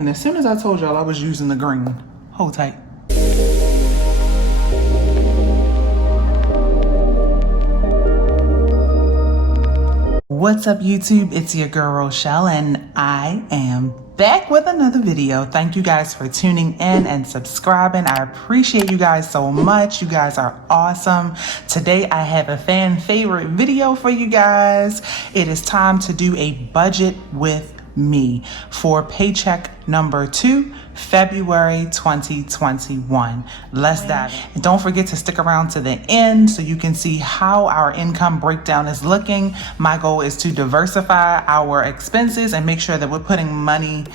And as soon as I told y'all I was using the green, hold tight. What's up YouTube? It's your girl Rochelle and I am back with another video. Thank you guys for tuning in and subscribing. I appreciate you guys so much. You guys are awesome. Today I have a fan favorite video for you guys. It is time to do a budget with me for paycheck number 2, February 2021. Let's dive in. And don't forget to stick around to the end so you can see how our income breakdown is looking. My goal is to diversify our expenses and make sure that we're putting money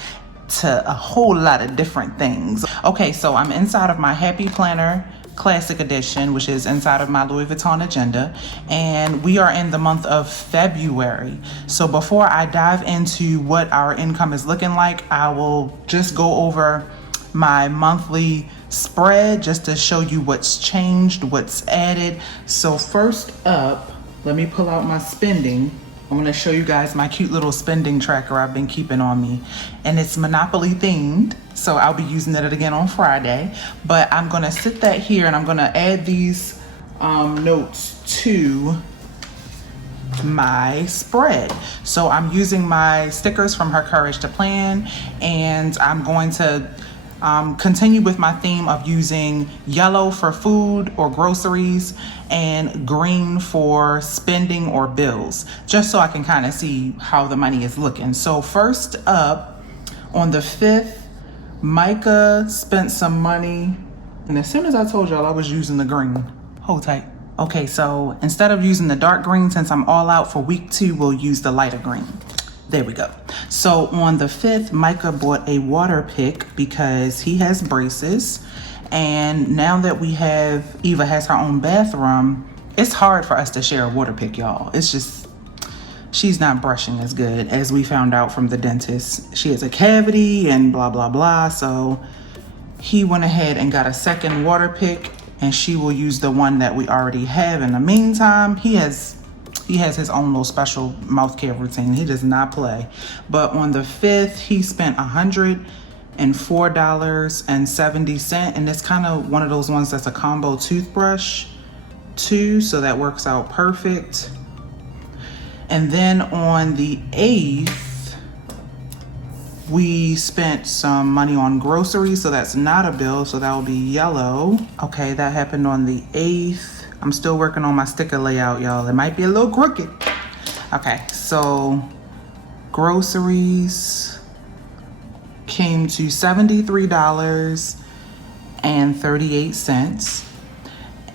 to a whole lot of different things. Okay, so I'm inside of my Happy Planner Classic Edition, which is inside of my Louis Vuitton agenda, and we are in the month of February. So before I dive into what our income is looking like, I will just go over my monthly spread just to show you what's changed, what's added. So first up, let me pull out my spending. I'm gonna show you guys my cute little spending tracker I've been keeping on me, and it's Monopoly themed, so I'll be using it again on Friday. But I'm gonna sit that here and I'm gonna add these notes to my spread. So I'm using my stickers from Her Courage to Plan, and I'm going to continue with my theme of using yellow for food or groceries and green for spending or bills, just so I can kind of see how the money is looking. So first up, on the 5th, Micah spent some money, and as soon as I told y'all I was using the green, hold tight. Okay, so instead of using the dark green, since I'm all out for week 2, we'll use the lighter green. There we go. So on the 5th, Micah bought a water pick because he has braces. And now that Eva has her own bathroom, it's hard for us to share a water pick, y'all. It's just, she's not brushing as good as we found out from the dentist. She has a cavity and blah, blah, blah. So he went ahead and got a second water pick, and she will use the one that we already have. In the meantime, he has his own little special mouth care routine. He does not play. But on the 5th, he spent $104.70. And it's kind of one of those ones that's a combo toothbrush too. So that works out perfect. And then on the 8th, we spent some money on groceries. So that's not a bill. So that will be yellow. Okay, that happened on the 8th. I'm still working on my sticker layout, y'all. It might be a little crooked. Okay, so groceries came to $73.38.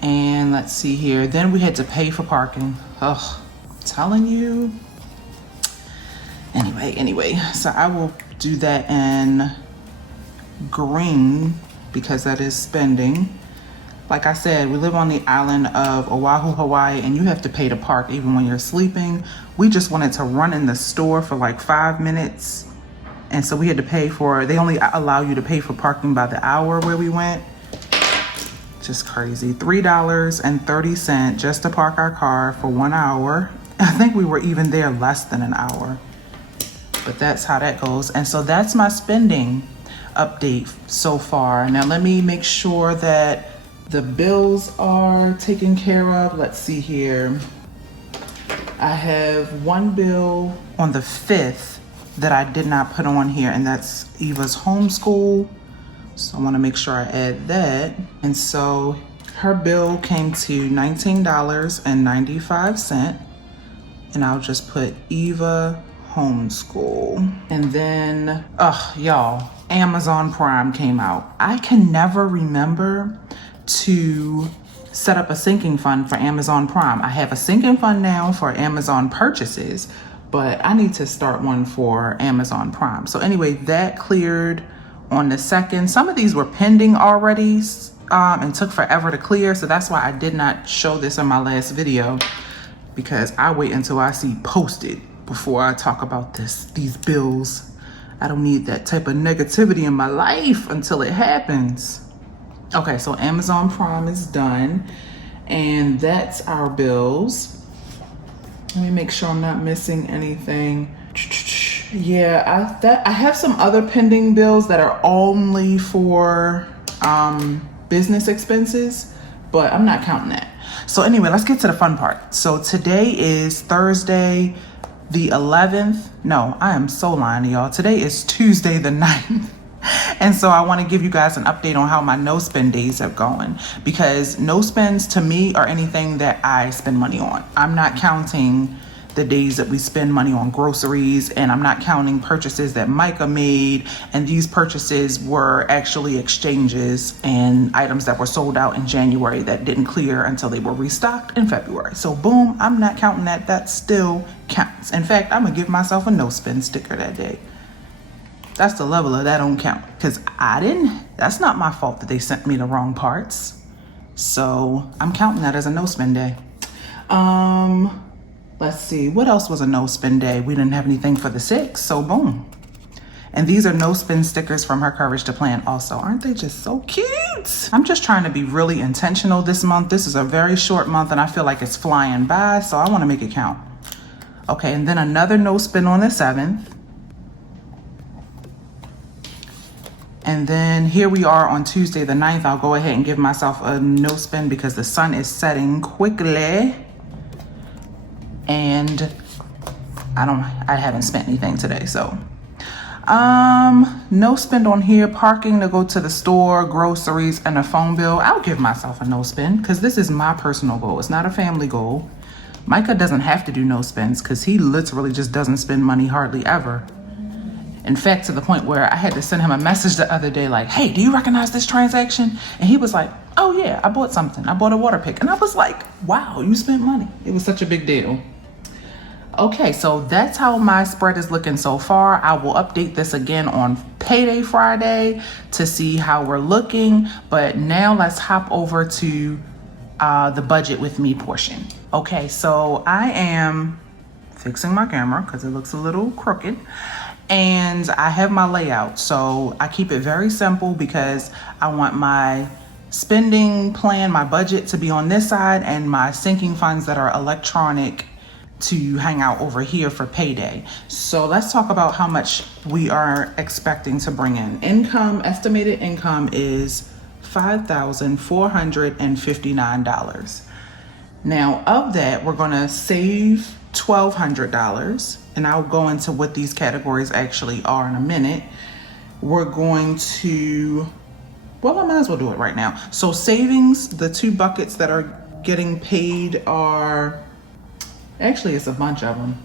And let's see here. Then we had to pay for parking. Ugh, I'm telling you. Anyway, so I will do that in green because that is spending. Like I said, we live on the island of Oahu, Hawaii, and you have to pay to park even when you're sleeping. We just wanted to run in the store for like 5 minutes. And so we had to pay for, they only allow you to pay for parking by the hour where we went. Just crazy. $3.30 just to park our car for 1 hour. I think we were even there less than an hour. But that's how that goes. And so that's my spending update so far. Now let me make sure that the bills are taken care of. Let's see here. I have one bill on the 5th that I did not put on here, and that's Eva's homeschool. So I want to make sure I add that. And so her bill came to $19.95, and I'll just put Eva homeschool. And then, y'all, Amazon Prime came out. I can never remember to set up a sinking fund for Amazon Prime. I have a sinking fund now for Amazon purchases, but I need to start one for Amazon Prime. So anyway, that cleared on the 2nd. Some of these were pending already and took forever to clear. So that's why I did not show this in my last video, because I wait until I see posted before I talk about these bills. I don't need that type of negativity in my life until it happens. Okay, so Amazon Prime is done, and that's our bills. Let me make sure I'm not missing anything. Yeah, I have some other pending bills that are only for business expenses, but I'm not counting that. So anyway, let's get to the fun part. So today is Thursday the 11th. No, I am so lying to y'all. Today is Tuesday the 9th. And so I want to give you guys an update on how my no spend days are going, because no spends to me are anything that I spend money on. I'm not counting the days that we spend money on groceries, and I'm not counting purchases that Micah made, and these purchases were actually exchanges and items that were sold out in January that didn't clear until they were restocked in February. So boom, I'm not counting that. That still counts. In fact, I'm gonna give myself a no spend sticker that day. That's the level of that don't count, because that's not my fault that they sent me the wrong parts. So I'm counting that as a no spend day. Let's see, what else was a no spend day? We didn't have anything for the 6th, so boom. And these are no spend stickers from Her Courage to Plan also. Aren't they just so cute? I'm just trying to be really intentional this month. This is a very short month and I feel like it's flying by, so I want to make it count. Okay, and then another no spend on the 7th. And then here we are on Tuesday the 9th. I'll go ahead and give myself a no spend because the sun is setting quickly. And I haven't spent anything today, so. No spend on here, parking to go to the store, groceries, and a phone bill. I'll give myself a no spend because this is my personal goal. It's not a family goal. Micah doesn't have to do no spends because he literally just doesn't spend money hardly ever. In fact, to the point where I had to send him a message the other day like, hey, do you recognize this transaction? And he was like, oh yeah, I bought something. I bought a water pick. And I was like, wow, you spent money. It was such a big deal. Okay, so that's how my spread is looking so far. I will update this again on Payday Friday to see how we're looking. But now let's hop over to the budget with me portion. Okay, so I am fixing my camera because it looks a little crooked. And I have my layout. So I keep it very simple because I want my spending plan, my budget to be on this side, and my sinking funds that are electronic to hang out over here for payday. So let's talk about how much we are expecting to bring in. Estimated income is $5,459. Now of that, we're gonna save $1,200, and I'll go into what these categories actually are in a minute. We're going to, well, I might as well do it right now. So savings, the 2 buckets that are getting paid are, actually, it's a bunch of them.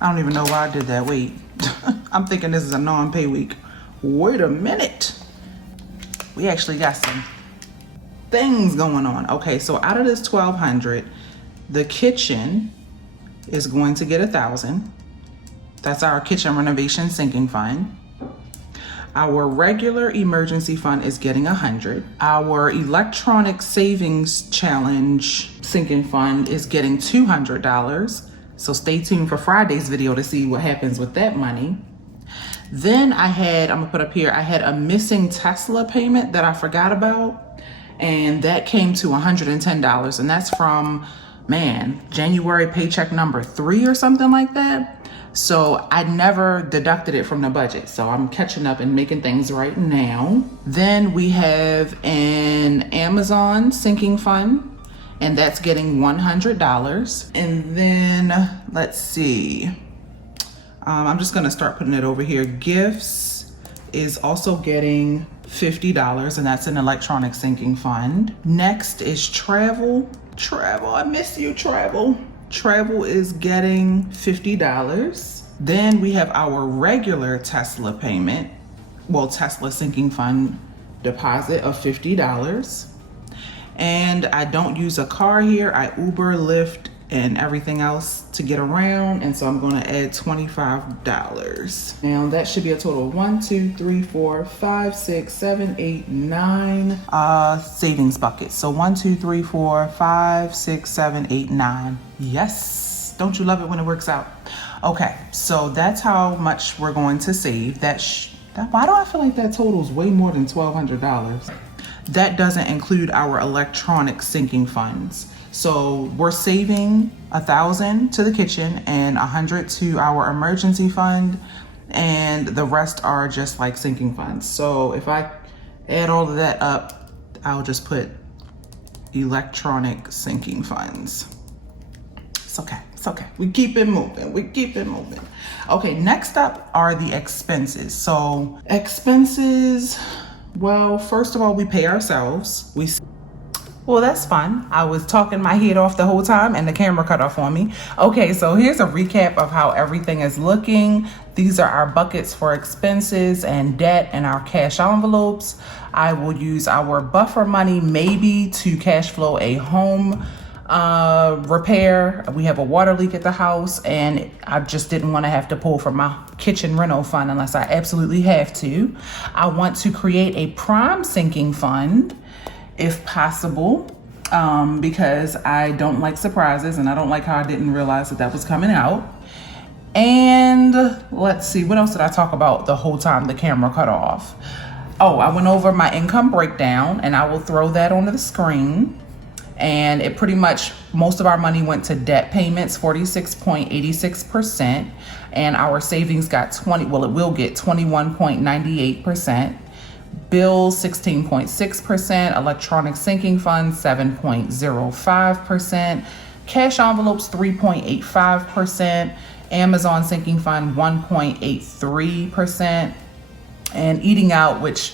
I don't even know why I did that. Wait, I'm thinking this is a non-pay week. Wait a minute. We actually got some things going on. Okay, so out of this 1,200, the kitchen is going to get 1,000. That's our kitchen renovation sinking fund. Our regular emergency fund is getting 100. Our electronic savings challenge sinking fund is getting $200. So stay tuned for Friday's video to see what happens with that money. Then I'm gonna put up here, I had a missing Tesla payment that I forgot about, and that came to $110. And that's from, January paycheck number 3 or something like that. So I never deducted it from the budget. So I'm catching up and making things right now. Then we have an Amazon sinking fund, and that's getting $100. And then let's see. I'm just gonna start putting it over here. Gifts is also getting $50, and that's an electronic sinking fund. Next is travel. I miss you, travel. Travel is getting $50. Then we have our regular Tesla payment, Tesla sinking fund deposit of $50. And I don't use a car here. I Uber, Lyft, and everything else to get around. And so I'm gonna add $25. Now that should be a total of 1, 2, 3, 4, 5, 6, 7, 8, 9 savings buckets. So 1, 2, 3, 4, 5, 6, 7, 8, 9. Yes, don't you love it when it works out? Okay, so that's how much we're going to save. Why do I feel like that totals way more than $1,200? That doesn't include our electronic sinking funds. So we're saving $1,000 to the kitchen and $100 to our emergency fund, and the rest are just like sinking funds. So if I add all of that up, I'll just put electronic sinking funds. It's okay, it's okay. We keep it moving, we keep it moving. Okay, next up are the expenses. So expenses, well, first of all, we pay ourselves. Well, that's fun. I was talking my head off the whole time and the camera cut off on me. Okay, so here's a recap of how everything is looking. These are our buckets for expenses and debt and our cash envelopes. I will use our buffer money maybe to cash flow a home repair. We have a water leak at the house and I just didn't want to have to pull from my kitchen reno fund unless I absolutely have to. I want to create a prime sinking fund if possible, because I don't like surprises and I don't like how I didn't realize that was coming out. And let's see, what else did I talk about the whole time the camera cut off? Oh, I went over my income breakdown and I will throw that onto the screen. And it pretty much, most of our money went to debt payments, 46.86%. And our savings got it will get 21.98%. Bills, 16.6%. Electronic sinking funds, 7.05%. Cash envelopes, 3.85%. Amazon sinking fund, 1.83%. And eating out, which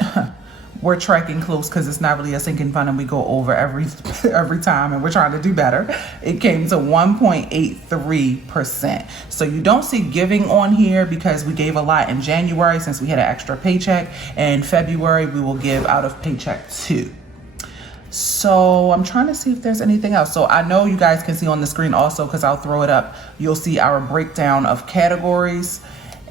we're tracking close because it's not really a sinking fund and we go over every time and we're trying to do better. It came to 1.83%. So you don't see giving on here because we gave a lot in January since we had an extra paycheck. And in February, we will give out of paycheck 2. So I'm trying to see if there's anything else. So I know you guys can see on the screen also, because I'll throw it up. You'll see our breakdown of categories.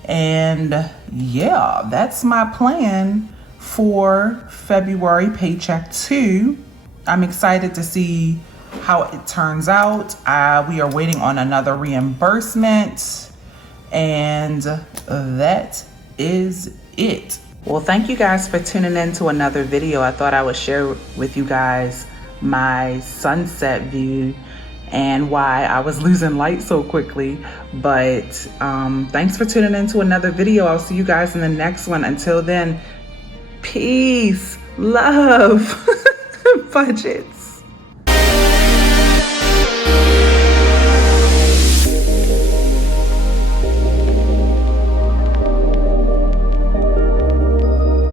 And yeah, that's my plan for February paycheck 2. I'm excited to see how it turns out. We are waiting on another reimbursement, and that is it. Well, thank you guys for tuning in to another video. I thought I would share with you guys my sunset view and why I was losing light so quickly. But thanks for tuning in to another video. I'll see you guys in the next one. Until then, peace, love, budgets.